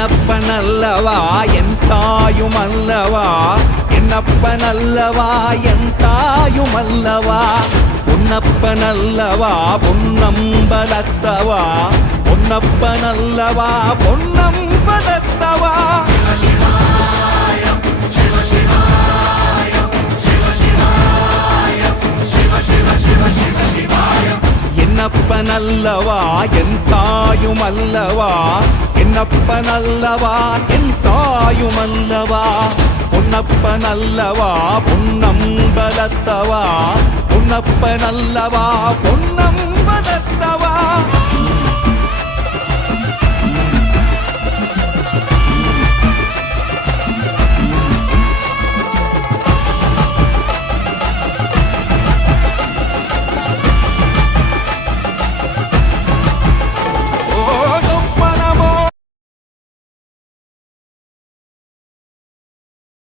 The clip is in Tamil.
என்னப்பனல்லவா என் தாயுமல்லவா, என்னப்பனல்லவா என் தாயுமல்லவா, பொன்னப்பனல்லவா பொன்னம்பலத்தவா, பொன்னப்பனல்லவா பொன்னம்பலத்தவா. என்னப்பனல்லவா என் தாயுமல்லவா, என்னப்பனல்லவா என் தாயுமல்லவா, பொன்னப்பனல்லவா பொன்னம்பலத்தவா, பொன்னப்பனல்லவா பொன்னம்பலத்தவா.